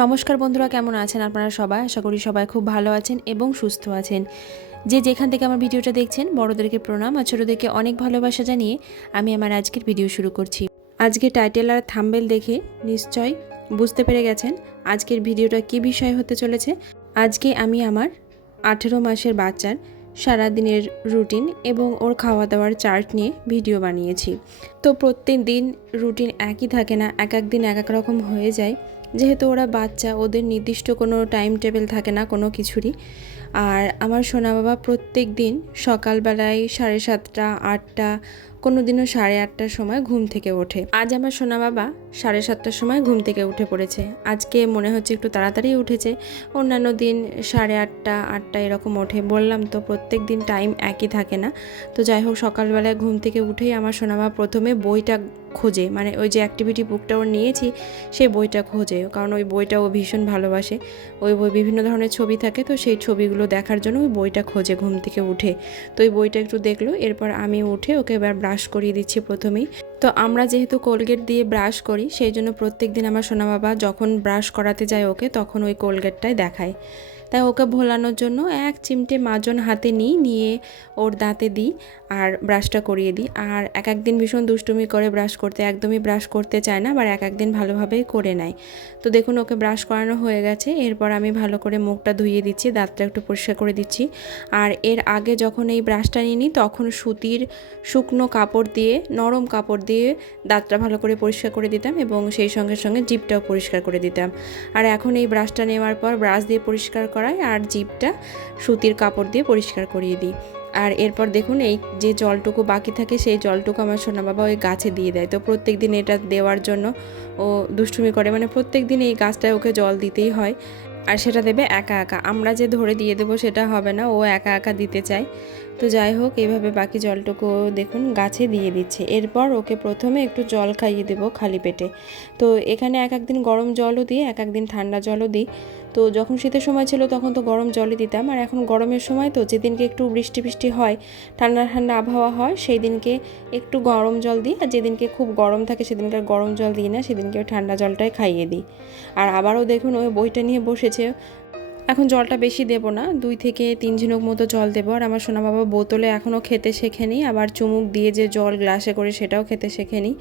নমস্কার বন্ধুরা, কেমন আছেন আপনারা সবাই? আশা করি সবাই খুব ভালো আছেন এবং সুস্থ আছেন। যে যেখান থেকে আমার ভিডিওটা দেখছেন, বড়দেরকে প্রণাম আর ছোটোদেরকে অনেক ভালোবাসা জানিয়ে আমি আমার আজকের ভিডিও শুরু করছি। আজকে টাইটেল আর থাম্বনেল দেখে নিশ্চয় বুঝতে পেরে গেছেন আজকের ভিডিওটা কী বিষয় হতে চলেছে। আজকে আমি আমার 18 মাসের বাচ্চার সারাদিনের রুটিন এবং ওর খাওয়া দাওয়ার চার্ট নিয়ে ভিডিও বানিয়েছি। তো প্রত্যেক দিন রুটিন একই থাকে না, এক এক দিন এক এক রকম হয়ে যায়। যেহেতু ওরা বাচ্চা, ওদের নির্দিষ্ট কোনো টাইম টেবিল থাকে না কোনো কিছুরই। আর আমার সোনা বাবা প্রত্যেক দিন সকালবেলায় 7:30, 8টা, কোনো দিনও 8:30টার সময় ঘুম থেকে ওঠে। আজ আমার সোনা বাবা 7:30টার সময় ঘুম থেকে উঠে পড়েছে। আজকে মনে হচ্ছে একটু তাড়াতাড়ি উঠেছে। অন্যান্য দিন 8:30, 8টা এরকম ওঠে। বললাম তো প্রত্যেক দিন টাইম একই থাকে না। তো যাই হোক, সকালবেলায় ঘুম থেকে উঠেই আমার সোনা বাবা প্রথমে বইটা খোঁজে, মানে ওই যে অ্যাক্টিভিটি বুকটা ওর নিয়েছি সেই বইটা খোঁজে, কারণ ওই বইটা ও ভীষণ ভালোবাসে। ওই বই বিভিন্ন ধরনের ছবি থাকে, তো সেই ছবিগুলো দেখার জন্য ওই বইটা খোঁজে ঘুম থেকে উঠে। তো ওই বইটা একটু দেখলো, এরপর আমি উঠে ওকে এবার ব্রাশ করিয়ে দিচ্ছি প্রথমেই। তো আমরা যেহেতু কোলগেট দিয়ে ব্রাশ করি, সেই জন্য প্রত্যেক দিন আমার সোনা বাবা যখন ব্রাশ করাতে যায় ওকে, তখন ওই কোলগেটটাই দেখায়। তাই ওকে ভোলানোর জন্য এক চিমটে মাজন হাতে নিয়ে ওর দাঁতে দিই আর ব্রাশটা করিয়ে দিই। আর এক একদিন ভীষণ দুষ্টুমি করে ব্রাশ করতে, একদমই ব্রাশ করতে চায় না, আবার এক একদিন ভালোভাবেই করে নেয়। তো দেখুন ওকে ব্রাশ করানো হয়ে গেছে। এরপর আমি ভালো করে মুখটা ধুইয়ে দিচ্ছি, দাঁতটা একটু পরিষ্কার করে দিচ্ছি। আর এর আগে যখন এই ব্রাশটা নিই তখন সুতির শুকনো কাপড় দিয়ে, নরম কাপড় দিয়ে দাঁতটা ভালো করে পরিষ্কার করে দিতাম এবং সেই সঙ্গে সঙ্গে জিভটাও পরিষ্কার করে দিতাম। আর এখন এই ব্রাশটা নেওয়ার পর ব্রাশ দিয়ে পরিষ্কার করাই আর জিভটা সুতির কাপড় দিয়ে পরিষ্কার করিয়ে দিই। আর এরপর দেখুন এই যে জলটুকু বাকি থাকে সেই জলটুকু আমার সোনা বাবা ওই গাছে দিয়ে দেয়। তো প্রত্যেক দিন এটা দেওয়ার জন্য ও দুষ্টুমি করে, মানে প্রত্যেক দিন এই গাছটায় ওকে জল দিতেই হয়। আর সেটা দেবে একা একা, আমরা যে ধরে দিয়ে দেবো সেটা হবে না, ও একা একা দিতে চায়। তো যাই হোক, এইভাবে বাকি জলটুকু দেখুন গাছে দিয়ে দিচ্ছে। এরপর ওকে প্রথমে একটু জল খাইয়ে দেবো খালি পেটে। তো এখানে এক একদিন গরম জলও দিই, এক একদিন ঠান্ডা জলও দিই। তো যখন শীতের সময় ছিল তখন তো গরম জলই দিতাম, আর এখন গরমের সময় তো যেদিনকে একটু বৃষ্টি বৃষ্টি হয়, ঠান্ডা ঠান্ডা আবহাওয়া হয়, সেই দিনকে একটু গরম জল দিই। আর যেদিনকে খুব গরম থাকে সেদিনকে গরম জল দিই না, সেদিনকে ঠান্ডা জলটাই খাইয়ে দিই। আর আবারও দেখুন ওই বইটা নিয়ে বসেছে। এখন জলটা বেশি দেবো না, 2 থেকে 3 ঝিনুক মতো জল দেবো। আর আমার সোনা বাবা বোতলে এখনও খেতে শেখেনি, আবার চুমুক দিয়ে যে জল গ্লাসে করে সেটাও খেতে শেখেনি,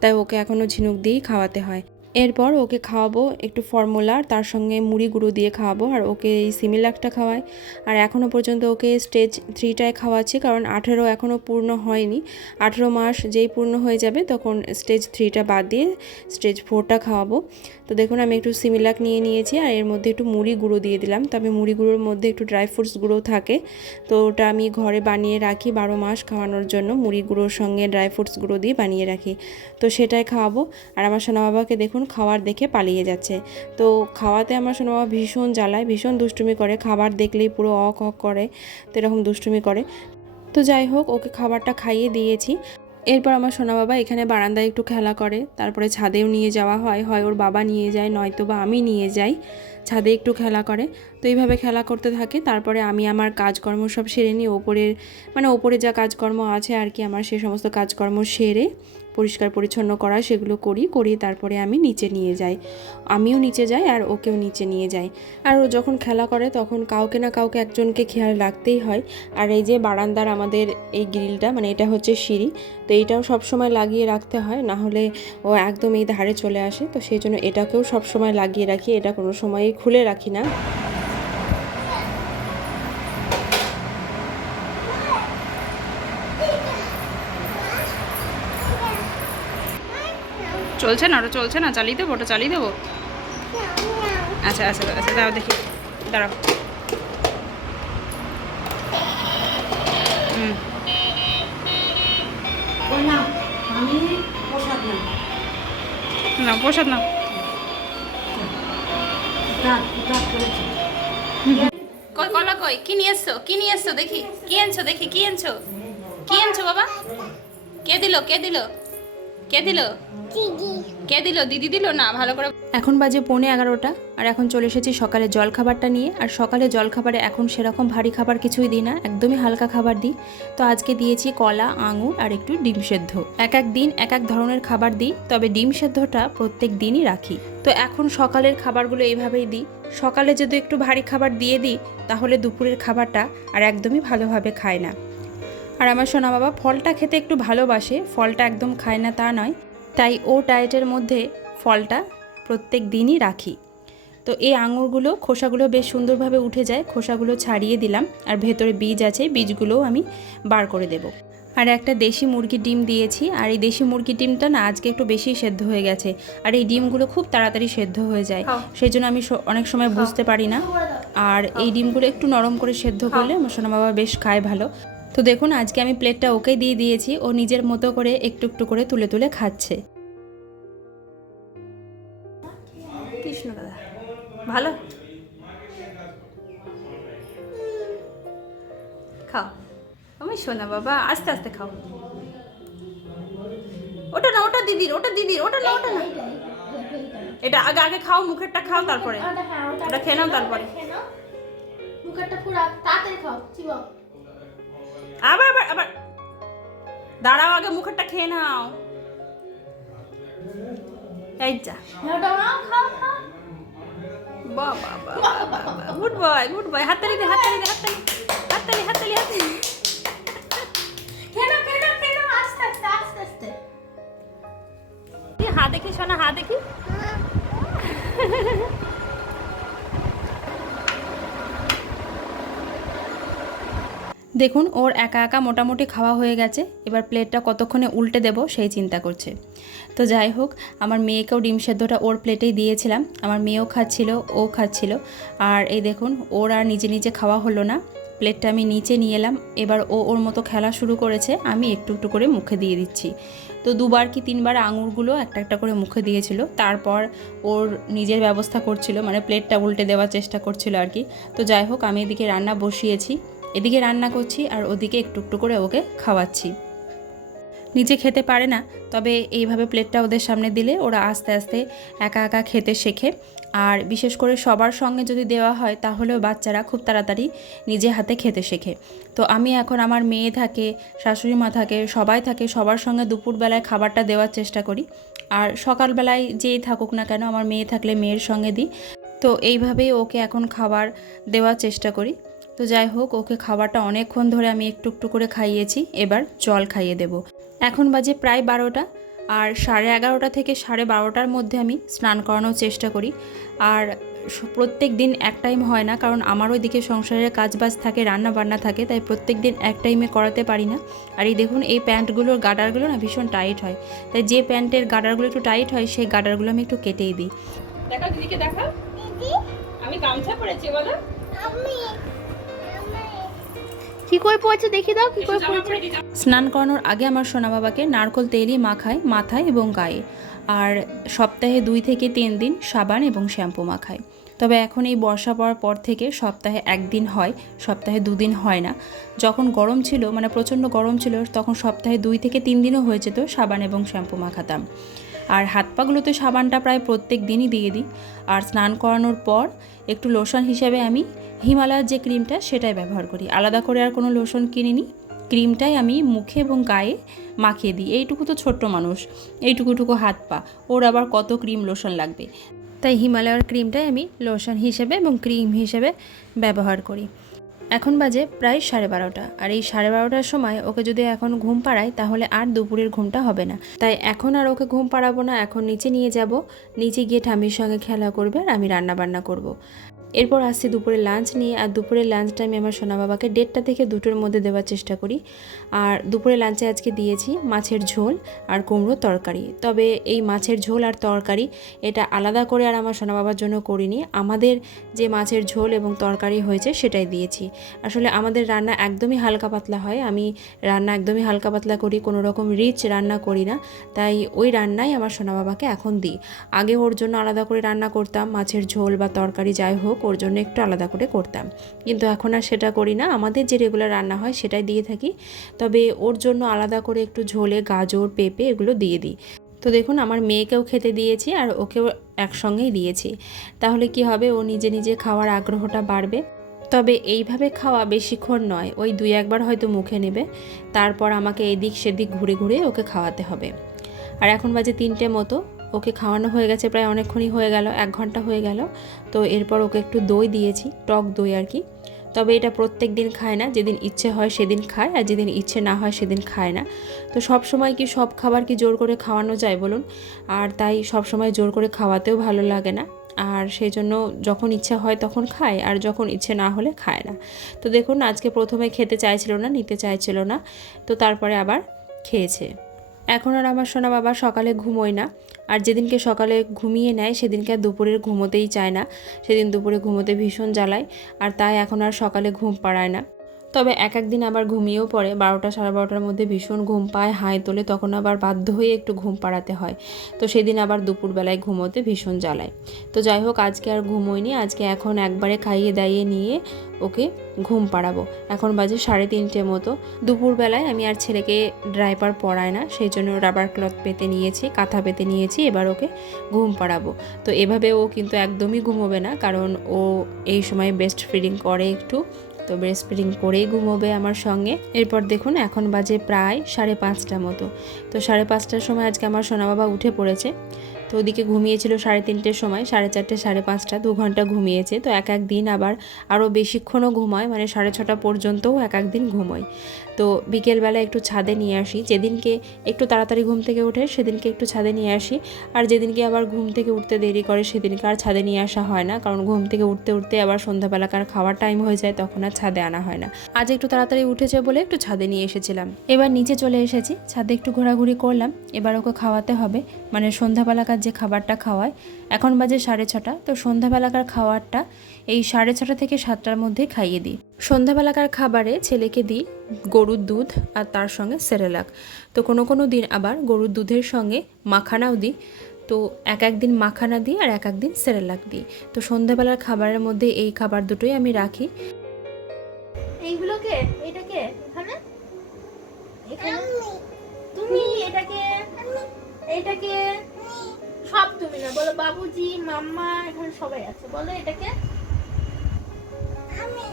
তাই ওকে এখনও ঝিনুক দিয়েই খাওয়াতে হয়। এরপর ওকে খাওয়াবো একটু ফর্মুলা, তার সঙ্গে মুড়ি গুঁড়ো দিয়ে খাওয়াবো, আর ওকে এই সিমিলাকটা খাওয়াই। আর এখনও পর্যন্ত ওকে স্টেজ 3টায় খাওয়াচ্ছি, কারণ 18 এখনও পূর্ণ হয়নি। 18 মাস যেই পূর্ণ হয়ে যাবে তখন স্টেজ 3টা বাদ দিয়ে স্টেজ 4টা খাওয়াবো। তো দেখুন আমি একটু সিমিলাক নিয়েছি আর এর মধ্যে একটু মুড়ি গুঁড়ো দিয়ে দিলাম। তবে মুড়ি গুঁড়োর মধ্যে একটু ড্রাই ফ্রুটস গুঁড়ো থাকে, তো ওটা আমি ঘরে বানিয়ে রাখি 12 মাস খাওয়ানোর জন্য। মুড়ি গুঁড়োর সঙ্গে ড্রাই ফ্রুটস গুঁড়ো দিয়ে বানিয়ে রাখি, তো সেটাই খাওয়াবো। আর আমার সোনা বাবাকে দেখুন খাবার দেখে পালিয়ে যাচ্ছে। তো খাওয়াতে আমার সোনা বাবা ভীষণ জ্বালায়, ভীষণ দুষ্টুমি করে, খাবার দেখলেই পুরো অক অক করে, তো এরকম দুষ্টুমি করে। তো যাই হোক, ওকে খাবারটা খাইয়ে দিয়েছি। এরপর আমার সোনা বাবা এখানে বারান্দায় একটু খেলা করে, তারপরে ছাদেও নিয়ে যাওয়া হয়, হয় ওর বাবা নিয়ে যায় নয়তো বা আমি নিয়ে যাই, ছাদে একটু খেলা করে। তো এইভাবে খেলা করতে থাকে। তারপরে আমি আমার কাজকর্ম সব সেরে নিই, ওপরে যা কাজকর্ম আছে আর কি, আমার সে সমস্ত কাজকর্ম সেরে পরিষ্কার পরিচ্ছন্ন করা সেগুলো করি তারপরে আমি নিচে নিয়ে যাই, আমিও নিচে যাই আর ওকেও নিচে নিয়ে যাই। আর ও যখন খেলা করে তখন কাউকে না কাউকে একজনকে খেয়াল রাখতেই হয়। আর এই যে বারান্দার আমাদের এই গ্রিলটা, মানে এটা হচ্ছে সিঁড়ি, তো এইটাও সবসময় লাগিয়ে রাখতে হয়, না হলে ও একদম এই ধারে চলে আসে। তো সেই জন্য এটাকেও সবসময় লাগিয়ে রাখি, এটা কোনো সময়ই খুলে রাখি না। চলছে না, ওটা চলছে না, চালিয়ে দেবো, ওটা চালিয়ে দেবো। আচ্ছা আচ্ছা আচ্ছা, দাও দেখি, দাঁড়াও। না প্রসাদ না। কই কলা কই, কি নিয়ে এসছো, কি নিয়ে এসছো দেখি, কি আনছো দেখি, কি আনছো, কি আনছো বাবা, কে দিল, কে দিল, কে দিল? কে দিল? দিদি দিল না? ভালো করে। এখন বাজে 11:15 আর এখন চলে এসেছি সকালে জলখাবারটা নিয়ে। আর সকালে জলখাবারে এখন সেরকম ভারী খাবার কিছুই দিই না, একদমই হালকা খাবার দিই। তো আজকে দিয়েছি কলা, আঙুর আর একটু ডিম সেদ্ধ। এক এক দিন এক এক ধরনের খাবার দিই, তবে ডিম সেদ্ধটা প্রত্যেক দিনই রাখি। তো এখন সকালের খাবারগুলো এইভাবেই দিই। সকালে যদি একটু ভারী খাবার দিয়ে দিই তাহলে দুপুরের খাবারটা আর একদমই ভালোভাবে খায় না। আর আমার সোনা বাবা ফলটা খেতে একটু ভালোবাসে, ফলটা একদম খায় না তা নয়, তাই ও ডায়েটের মধ্যে ফলটা প্রত্যেক দিনই রাখি। তো এই আঙুরগুলো খোসাগুলো বেশ সুন্দরভাবে উঠে যায়, খোসাগুলো ছাড়িয়ে দিলাম। আর ভেতরে বীজ আছে, বীজগুলোও আমি বার করে দেব। আর একটা দেশি মুরগির ডিম দিয়েছি। আর এই দেশি মুরগির ডিমটা না আজকে একটু বেশি সেদ্ধ হয়ে গেছে। আর এই ডিমগুলো খুব তাড়াতাড়ি সেদ্ধ হয়ে যায়, সেই জন্য আমি অনেক সময় বুঝতে পারি না। আর এই ডিমগুলো একটু নরম করে সেদ্ধ করলে আমার সোনা বাবা বেশ খায় ভালো। তো দেখুন আজকে আমি প্লেটটা ওকে দিয়ে দিয়েছি, ও নিজের মতো করে একটু একটু করে তুলে তুলে খাচ্ছে। কৃষ্ণ দাদা ভালো খাও। আমি শোনা বাবা, আস্তে আস্তে খাও। ওটা না, ওটা দিদির, ওটা দিদির, ওটা না, ওটা না। এটা আগে আগে খাও, মুখেরটা খাও, তারপরে ওটা খেয়ে নাও, তারপরে মুখেরটা পুরো তাড়াতাড়ি খাও, চিবাও। আবার আবার আবার দাঁড়াও, আগে মুখেরটা খেয়ে নাও। এই যা, ওটা নাও, খাও খাও। বাবা বাবা, গুড বয়, গুড বয়। হাততালি দে, হাততালি দে, হাততালি, হাততালি, হাততালি, হাততালি। খেয়ে নাও, খেয়ে নাও, খেয়ে নাও, আস্তে আস্তে আস্তে আস্তে। হা দেখি সোনা, হা দেখি। দেখুন ওর একা একা মোটামুটি খাওয়া হয়ে গেছে। এবার প্লেটটা কতক্ষণে উল্টে দেব সেই চিন্তা করছে। তো যাই হোক, আমার মেয়েকেও ডিম সেদ্ধটা ওর প্লেটেই দিয়েছিলাম। আমার মেয়েও খাচ্ছিল, ও খাচ্ছিল। আর এই দেখুন ওর আর নিজে নিজে খাওয়া হলো না, প্লেটটা আমি নিচে নিয়ে এলাম। এবার ও ওর মতো খেলা শুরু করেছে, আমি একটু একটু করে মুখে দিয়ে দিচ্ছি। তো 2বার কি 3বার আঙুরগুলো একটা একটা করে মুখে দিয়েছিল, তারপর ওর নিজের ব্যবস্থা করছিল, মানে প্লেটটা উল্টে দেওয়ার চেষ্টা করছিল আর কি। তো যাই হোক, আমি এদিকে রান্না বসিয়েছি, এদিকে রান্না করছি আর ওদিকে একটু একটু করে ওকে খাওয়াচ্ছি। নিজে খেতে পারে না, তবে এইভাবে প্লেটটা ওদের সামনে দিলে ওরা আস্তে আস্তে একা একা খেতে শেখে। আর বিশেষ করে সবার সঙ্গে যদি দেওয়া হয় তাহলেও বাচ্চারা খুব তাড়াতাড়ি নিজে হাতে খেতে শেখে। তো আমি এখন আমার মেয়ে থাকে, শাশুড়ি মা থাকে, সবাই থাকে, সবার সঙ্গে দুপুরবেলায় খাবারটা দেওয়ার চেষ্টা করি। আর সকালবেলায় যেই থাকুক না কেন, আমার মেয়ে থাকলে মেয়ের সঙ্গে দিই। তো এইভাবেই ওকে এখন খাবার দেওয়ার চেষ্টা করি। তো যাই হোক, ওকে খাবারটা অনেকক্ষণ ধরে আমি একটু একটু করে খাইয়েছি, এবার জল খাইয়ে দেব। এখন বাজে প্রায় 12টা, আর 11:30 থেকে 12:30টার মধ্যে আমি স্নান করানোর চেষ্টা করি। আর প্রত্যেক দিন এক টাইম হয় না, কারণ আমার ওইদিকে সংসারের কাজবাজ থাকে, রান্না বান্না থাকে, তাই প্রত্যেক দিন এক টাইমে করাতে পারি না। আর এই দেখুন এই প্যান্টগুলোর গার্ডারগুলো না ভীষণ টাইট হয়, তাই যে প্যান্টের গার্ডারগুলো একটু টাইট হয় সেই গার্ডারগুলো আমি একটু কেটেই দিই। দেখা দিদিকে, দেখা। আমি গামছা পরেছি বলো। কি করে পড়ছে দেখি দাও, কি করে পড়ছে। স্নান করানোর আগে আমার সোনা বাবাকে নারকোল তেলই মাখায় মাথায় এবং গায়ে। আর সপ্তাহে 2 থেকে 3 দিন সাবান এবং শ্যাম্পু মাখায়। তবে এখন এই বর্ষা পড়ার পর থেকে সপ্তাহে 1 দিন হয়, সপ্তাহে 2 দিন হয় না। যখন গরম ছিল, মানে প্রচণ্ড গরম ছিল, তখন সপ্তাহে 2 থেকে 3 দিনও হয়ে যেত সাবান এবং শ্যাম্পু মাখাতাম। আর হাত পাগুলোতে সাবানটা প্রায় প্রত্যেক দিনই দিয়ে দিই। আর স্নান করানোর পর একটু লোশন হিসেবে আমি হিমালয়ের যে ক্রিমটা সেটাই ব্যবহার করি, আলাদা করে আর কোনো লোশন কিনিনি। ক্রিমটাই আমি মুখে এবং গায়ে মাখিয়ে দিই। এইটুকু তো ছোট্ট মানুষ, এইটুকুটুকু হাত পা, ওর আবার কত ক্রিম লোশন লাগবে, তাই হিমালয়ের ক্রিমটাই আমি লোশন হিসেবে এবং ক্রিম হিসেবে ব্যবহার করি। এখন বাজে প্রায় 12:30, আর এই 12:30টার সময় ওকে যদি এখন ঘুম পাড়াই তাহলে আর দুপুরের ঘুমটা হবে না। তাই এখন আর ওকে ঘুম পাড়াবো না, এখন নিচে নিয়ে যাব, নিচে গিয়ে ঠাম্মির সঙ্গে খেলা করবে আর আমি রান্না বান্না করব। এরপর আসছি দুপুরে লাঞ্চ নিয়ে। আর দুপুরের লাঞ্চটা আমি আমার সোনা বাবাকে 1:30 থেকে 2টোর মধ্যে দেওয়ার চেষ্টা করি। আর দুপুরে লাঞ্চে আজকে দিয়েছি মাছের ঝোল আর কুমড়োর তরকারি। তবে এই মাছের ঝোল আর তরকারি এটা আলাদা করে আর আমার সোনা বাবার জন্য করিনি, আমাদের যে মাছের ঝোল এবং তরকারি হয়েছে সেটাই দিয়েছি। আসলে আমাদের রান্না একদমই হালকা পাতলা হয়, আমি রান্না একদমই হালকা পাতলা করি, কোনো রকম রিচ রান্না করি না, তাই ওই রান্নাই আমার সোনা বাবাকে এখন দিই। আগে ওর জন্য আলাদা করে রান্না করতাম, মাছের ঝোল বা তরকারি যাই হোক ওর জন্য একটু আলাদা করে করতাম, কিন্তু এখন আর সেটা করি না। আমাদের যে রেগুলার রান্না হয় সেটাই দিয়ে থাকি, তবে ওর জন্য আলাদা করে একটু ঝোলে গাজর পেঁপে এগুলো দিয়ে দিই। তো দেখুন আমার মেয়েকেও খেতে দিয়েছি আর ওকেও একসঙ্গেই দিয়েছি, তাহলে কি হবে, ও নিজে নিজে খাওয়ার আগ্রহটা বাড়বে। তবে এইভাবে খাওয়া বেশিক্ষণ নয়, ওই 2-1বার হয়তো মুখে নেবে, তারপর আমাকে এদিক সেদিক ঘুরে ঘুরে ওকে খাওয়াতে হবে। আর এখন বাজে 3টে মতো, ওকে খাওয়ানো হয়ে গেছে প্রায় অনেকক্ষণই হয়ে গেল, 1 ঘন্টা হয়ে গেল। তো এরপর ওকে একটু দই দিয়েছি, টক দই আর কি। তবে এটা প্রত্যেক দিন খায় না, যেদিন ইচ্ছে হয় সেদিন খায় আর যেদিন ইচ্ছে না হয় সেদিন খায় না। তো সব সময় কি সব খাবার কি জোর করে খাওয়ানো যায় বলুন, আর তাই সব সময় জোর করে খাওয়াতেও ভালো লাগে না। আর সেই জন্য যখন ইচ্ছা হয় তখন খায়, আর যখন ইচ্ছে না হলে খায় না। তো দেখুন আজকে প্রথমে খেতে চাইছিল না, নিতে চাইছিল না, তো তারপরে আবার খেয়েছে। এখন আর আমার সোনা বাবা সকালে ঘুমোয় না, আর যেদিনকে সকালে ঘুমিয়ে নেয় সেদিনকে আর দুপুরের ঘুমোতেই চায় না, সেদিন দুপুরে ঘুমোতে ভীষণ জ্বালায়, আর তাই এখন আর সকালে ঘুম পাড়ায় না। তবে এক একদিন আবার ঘুমিয়েও পড়ে, 12টা সাড়ে 12টার মধ্যে ভীষণ ঘুম পায়, হাই তোলে, তখন আবার বাধ্য হয়ে একটু ঘুম পাড়াতে হয়। তো সেদিন আবার দুপুরবেলায় ঘুমোতে ভীষণ জ্বালায়। তো যাই হোক আজকে আর ঘুমোয়নি, আজকে এখন একবারে খাইয়ে দাইয়ে নিয়ে ওকে ঘুম পাড়াবো। এখন বাজে 3:30 মতো। দুপুরবেলায় আমি আর ছেলেকে ড্রাইপার পরাই না, সেই জন্য রাবার ক্লথ পেতে নিয়েছি, কাঁথা পেতে নিয়েছি, এবার ওকে ঘুম পাড়াবো। তো এভাবে ও কিন্তু একদমই ঘুমোবে না, কারণ ও এই সময় ব্রেস্ট ফিডিং করে একটু, তো ব্রেস্ট ফিডিং করেই ঘুমোবে আমার সঙ্গে। এরপর দেখুন এখন বাজে প্রায় 5:30 মতো। তো 5:30টার সময় আজকে আমার সোনা বাবা উঠে পড়েছে। তো ওদিকে ঘুমিয়েছিল 3:30টের সময়, 4:30 5:30 2 ঘন্টা ঘুমিয়েছে। তো এক এক দিন আবার আরও বেশিক্ষণও ঘুমায়, মানে 6:30 পর্যন্তও এক এক দিন ঘুমোয়। তো বিকেলবেলা একটু ছাদে নিয়ে আসি, যেদিনকে একটু তাড়াতাড়ি ঘুম থেকে ওঠে সেদিনকে একটু ছাদে নিয়ে আসি, আর যেদিনকে আবার ঘুম থেকে উঠতে দেরি করে সেদিনকে আর ছাদে নিয়ে আসা হয় না, কারণ ঘুম থেকে উঠতে উঠতে আবার সন্ধ্যাবেলাকার খাওয়ার টাইম হয়ে যায়, তখন আর ছাদে আনা হয় না। আজ একটু তাড়াতাড়ি উঠেছে বলে একটু ছাদে নিয়ে এসেছিলাম। এবার নিচে চলে এসেছি, ছাদে একটু ঘোরাঘুরি করলাম। এবার ওকে খাওয়াতে হবে, মানে সন্ধ্যাবেলাকার যে খাবারটা খাওয়ায়। এখন বাজে 6:30, তো সন্ধ্যাবেলাকার খাবারটা এই 6:30 থেকে 7টার মধ্যে খাইয়ে দিই। সন্ধ্যাবেলাকার খাবারে ছেলেকে দিই গরুর দুধ আর তার সঙ্গে সেরেলাক। তো কোনো দিন আবার গরুর দুধের সঙ্গে মাখানাও দিই। তো এক একদিন মাখানা দিই আর এক একদিন সেরেলাক দিই। তো সন্ধ্যাবেলার খাবারের মধ্যে এই খাবার দুটোই আমি রাখি। এইগুলোকে এটাকে এখানে এখানে তুমি এটাকে এটাকে সব তুমি না বলো, বাবুজি মাম্মা এখানে সবাই আছে, বলো এটাকে আমি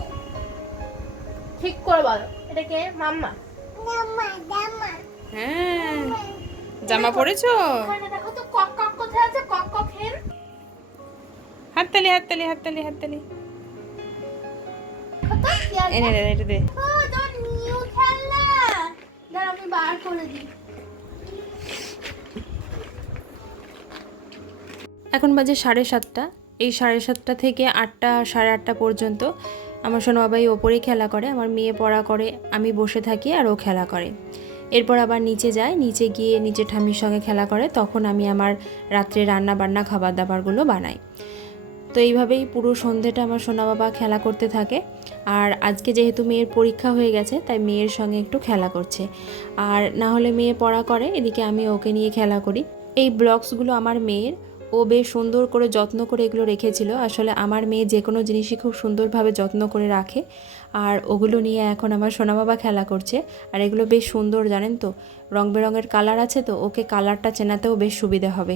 ঠিক করে বলো, এটাকে মাম্মা মাম্মা জামা। হ্যাঁ জামা পরেছো, এখানে দেখো তো কক কক কোথায় আছে, কক কক হেন। হাততালি হাততালি হাততালি হাততালি, দেখো তো কি আছে। এনে দে এটা দে। ও তো নিউ খেলনা, দাঁড়া আমি বার করে দিই। এখন বাজে 7:30। এই 7:30 থেকে 8টা 8:30 পর্যন্ত আমার সোনা বাবাই ওপরেই খেলা করে, আমার মেয়ে পড়া করে, আমি বসে থাকি আর ও খেলা করে। এরপর আবার নিচে যায়, নিচে গিয়ে নিচে ঠাম্মির সঙ্গে খেলা করে, তখন আমি আমার রাত্রে রান্না বান্না খাবার দাবারগুলো বানাই। তো এইভাবেই পুরো সন্ধ্যেটা আমার সোনা বাবা খেলা করতে থাকে। আর আজকে যেহেতু মেয়ের পরীক্ষা হয়ে গেছে তাই মেয়ের সঙ্গে একটু খেলা করছে, আর না হলে মেয়ে পড়া করে, এদিকে আমি ওকে নিয়ে খেলা করি। এই ব্লগসগুলো আমার মেয়ের, ও বেশ সুন্দর করে যত্ন করে এগুলো রেখেছিল। আসলে আমার মেয়ে যে কোনো জিনিসই খুব সুন্দরভাবে যত্ন করে রাখে, আর ওগুলো নিয়ে এখন আমার সোনা বাবা খেলা করছে। আর এগুলো বেশ সুন্দর জানেন তো, রং বেরঙের কালার আছে, তো ওকে কালারটা চেনাতেও বেশ সুবিধা হবে।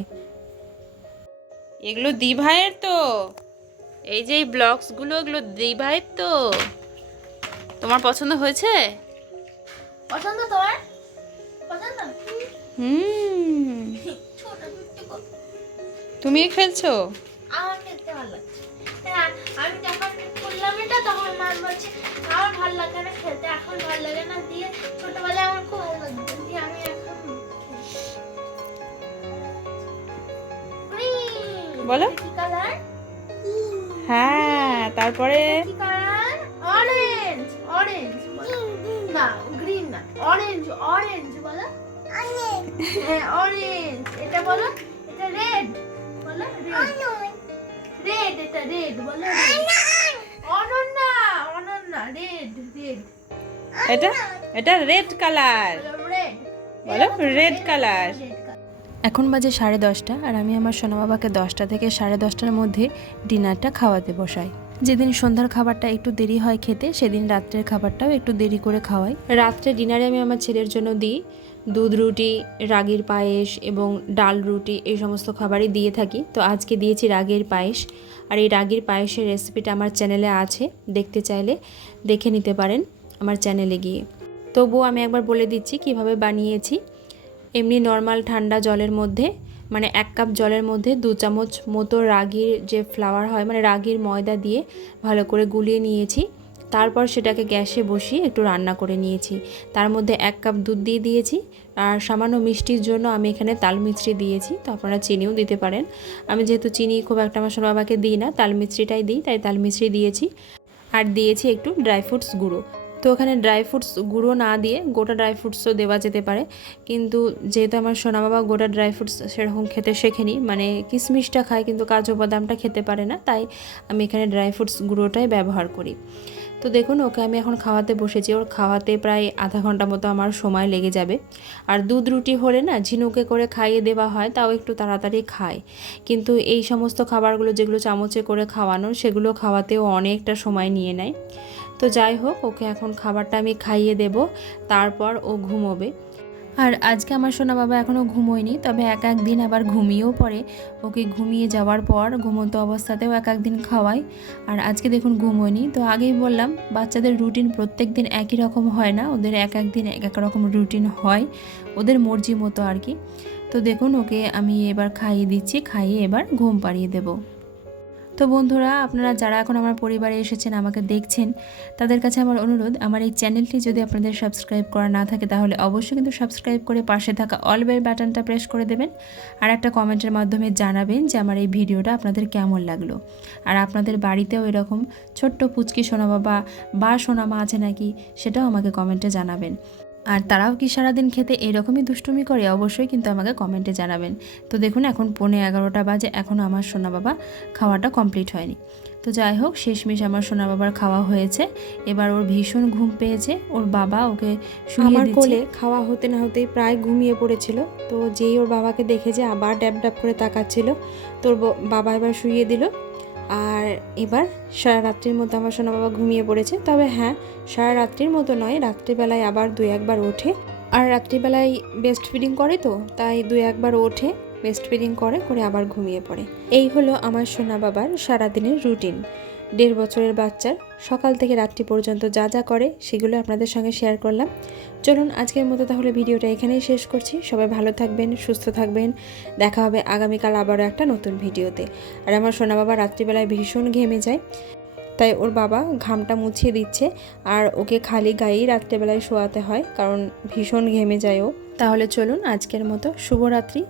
এগুলো দি ভাইয়ের তো, এই যে এই ব্লগসগুলো এগুলো দি ভাইয়ের তো। তোমার পছন্দ হয়েছে? পছন্দ তোমার পছন্দ? হুম, ছোট টুকটুকো তুমি খেলছো? আমার খেলতে ভালো লাগছে। হ্যাঁ, আমি যখন খুললাম এটা তখন মা বলছে আমার ভালো লাগে না খেলতে, এখন ভালো লাগে না, দিয়ে ছোটবেলায় আমার খুব ভালো লাগতো, দিয়ে আমি এখন বলো। কি কালার? হ্যাঁ তারপরে কি কালার? অরেঞ্জ অরেঞ্জ না, গ্রিন না, অরেঞ্জ অরেঞ্জ বলো। হ্যাঁ অরেঞ্জ। এটা বলো, এটা রেড বলো, রেড এটা রেড বলো, অনন্যা অনন্যা রেড রেড এটা এটা রেড কালার রেড বলো, রেড কালার। এখন বাজে 10:30, আর আমি আমার সোনা বাবাকে 10টা থেকে 10:30টার মধ্যে ডিনারটা খাওয়াতে বসাই। যেদিন সন্ধ্যার খাবারটা একটু দেরি হয় খেতে, সেদিন রাত্রের খাবারটাও একটু দেরি করে খাওয়াই। রাত্রে ডিনারে আমি আমার ছেলের জন্য দিই দুধ রুটি, রাগির পায়েস এবং ডাল রুটি, এই সমস্ত খাবারই দিয়ে থাকি। তো আজকে দিয়েছি রাগির পায়েস, আর এই রাগির পায়েসের রেসিপিটা আমার চ্যানেলে আছে, দেখতে চাইলে দেখে নিতে পারেন আমার চ্যানেলে গিয়ে। তবুও আমি একবার বলে দিচ্ছি কিভাবে বানিয়েছি। এমনি নর্মাল ঠান্ডা জলের মধ্যে, মানে 1 কাপ জলের মধ্যে 2 চামচ মতো রাগির যে ফ্লাওয়ার হয়, মানে রাগির ময়দা দিয়ে ভালো করে গুলিয়ে নিয়েছি। তারপর সেটাকে গ্যাসে বসিয়ে একটু রান্না করে নিয়েছি। তার মধ্যে 1 কাপ দুধ দিয়ে দিয়েছি, আর সামান্য মিষ্টির জন্য আমি এখানে তাল মিছরি দিয়েছি। তো আপনারা চিনিও দিতে পারেন। আমি যেহেতু চিনি খুব একটা আমার সোনা বাবাকে দিই না, তাল মিছরিটাই দিই, তাই তাল মিছরি দিয়েছি। আর দিয়েছি একটু ড্রাই ফ্রুটস গুঁড়ো। তো ওখানে ড্রাই ফ্রুটস গুঁড়ো না দিয়ে গোটা ড্রাই ফ্রুটসও দেওয়া যেতে পারে, কিন্তু যেহেতু আমার সোনা বাবা গোটা ড্রাই ফ্রুটস সেরকম খেতে শেখেনি, মানে কিশমিশটা খায় কিন্তু কাজু বাদামটা খেতে পারে না, তাই আমি এখানে ড্রাই ফ্রুটস গুঁড়োটাই ব্যবহার করি। তো দেখুন, ওকে আমি এখন খাওয়াতে বসেছি। ওর খাওয়াতে প্রায় আধা ঘন্টা মতো আমার সময় লেগে যাবে। আর দুধ রুটি হলে না ঝিনুকে করে খাইয়ে দেওয়া হয়, তাও একটু তাড়াতাড়ি খায়। কিন্তু এই সমস্ত খাবারগুলো যেগুলো চামচে করে খাওয়ানো, সেগুলো খাওয়াতেও অনেকটা সময় নিয়ে নেয়। তো যাই হোক, ওকে এখন খাবারটা আমি খাইয়ে দেব, তারপর ও ঘুমোবে। আর আজকে আমার সোনা বাবা এখনও ঘুমোয়নি, তবে এক এক দিন আবার ঘুমিয়েও পড়ে। ওকে ঘুমিয়ে যাওয়ার পর ঘুমন্ত অবস্থাতেও এক এক দিন খাওয়াই। আর আজকে দেখুন ঘুমোয়নি। তো আগেই বললাম, বাচ্চাদের রুটিন প্রত্যেক দিন একই রকম হয় না, ওদের এক এক দিন এক এক রকম রুটিন হয়, ওদের মর্জি মতো আর কি। তো দেখুন, ওকে আমি এবার খাইয়ে দিচ্ছি, খাইয়ে এবার ঘুম পাড়িয়ে দেবো। তো বন্ধুরা, আপনারা যারা এখন আমার পরিবারে এসেছেন, আমাকে দেখছেন, তাদের কাছে আমার অনুরোধ, আমার এই চ্যানেলটি যদি আপনাদের সাবস্ক্রাইব করা না থাকে তাহলে অবশ্যই কিন্তু সাবস্ক্রাইব করে পাশে থাকা অল বেল বাটনটা প্রেস করে দেবেন। আর একটা কমেন্টের মাধ্যমে জানাবেন যে আমার এই ভিডিওটা আপনাদের কেমন লাগলো। আর আপনাদের বাড়িতেও এরকম ছোট্ট পুচকি সোনা বাবা বা সোনা মা আছে নাকি, সেটাও আমাকে কমেন্টে জানাবেন। আর তারাও কি সারাদিন খেতে এরকমই দুষ্টুমি করে, অবশ্যই কিন্তু আমাকে কমেন্টে জানাবেন। তো দেখুন, এখন 11:15 বাজে, এখনও আমার সোনা বাবা খাওয়াটা কমপ্লিট হয়নি। তো যাই হোক, শেষমেশ আমার সোনা বাবার খাওয়া হয়েছে। এবার ওর ভীষণ ঘুম পেয়েছে, ওর বাবা ওকে শুইয়ে দিচ্ছে। কোলে খাওয়া হতে না হতেই প্রায় ঘুমিয়ে পড়েছিল। তো যেই ওর বাবাকে দেখে যে আবার ড্যাব ড্যাব করে তাকাচ্ছিল, তোর বাবা এবার শুইয়ে দিল। আর এবার সারা রাত্রির মতো আমার সোনা বাবা ঘুমিয়ে পড়েছে। তবে হ্যাঁ, সারা রাত্রির মতো নয়, রাত্রিবেলায় আবার 2-1 বার ওঠে। আর রাত্রিবেলায় বেস্ট ফিডিং করে, তো তাই 2-1 বার ওঠে, বেস্ট ফিডিং করে আবার ঘুমিয়ে পড়ে। এই হলো আমার সোনা বাবার সারাদিনের রুটিন। 1.5 বছরের বাচ্চার সকাল থেকে রাত্রি পর্যন্ত যা যা করে সেগুলো আপনাদের সঙ্গে শেয়ার করলাম। চলুন আজকের মতো তাহলে ভিডিওটা এখানেই শেষ করছি। সবাই ভালো থাকবেন, সুস্থ থাকবেন। দেখা হবে আগামীকাল আবারও একটা নতুন ভিডিওতে। আর আমার সোনা বাবা রাত্রিবেলায় ভীষণ ঘেমে যায়, তাই ওর বাবা ঘামটা মুছিয়ে দিচ্ছে। আর ওকে খালি গায়েই রাত্রেবেলায় শোয়াতে হয়, কারণ ভীষণ ঘেমে যায় ও। তাহলে চলুন আজকের মতো শুভরাত্রি।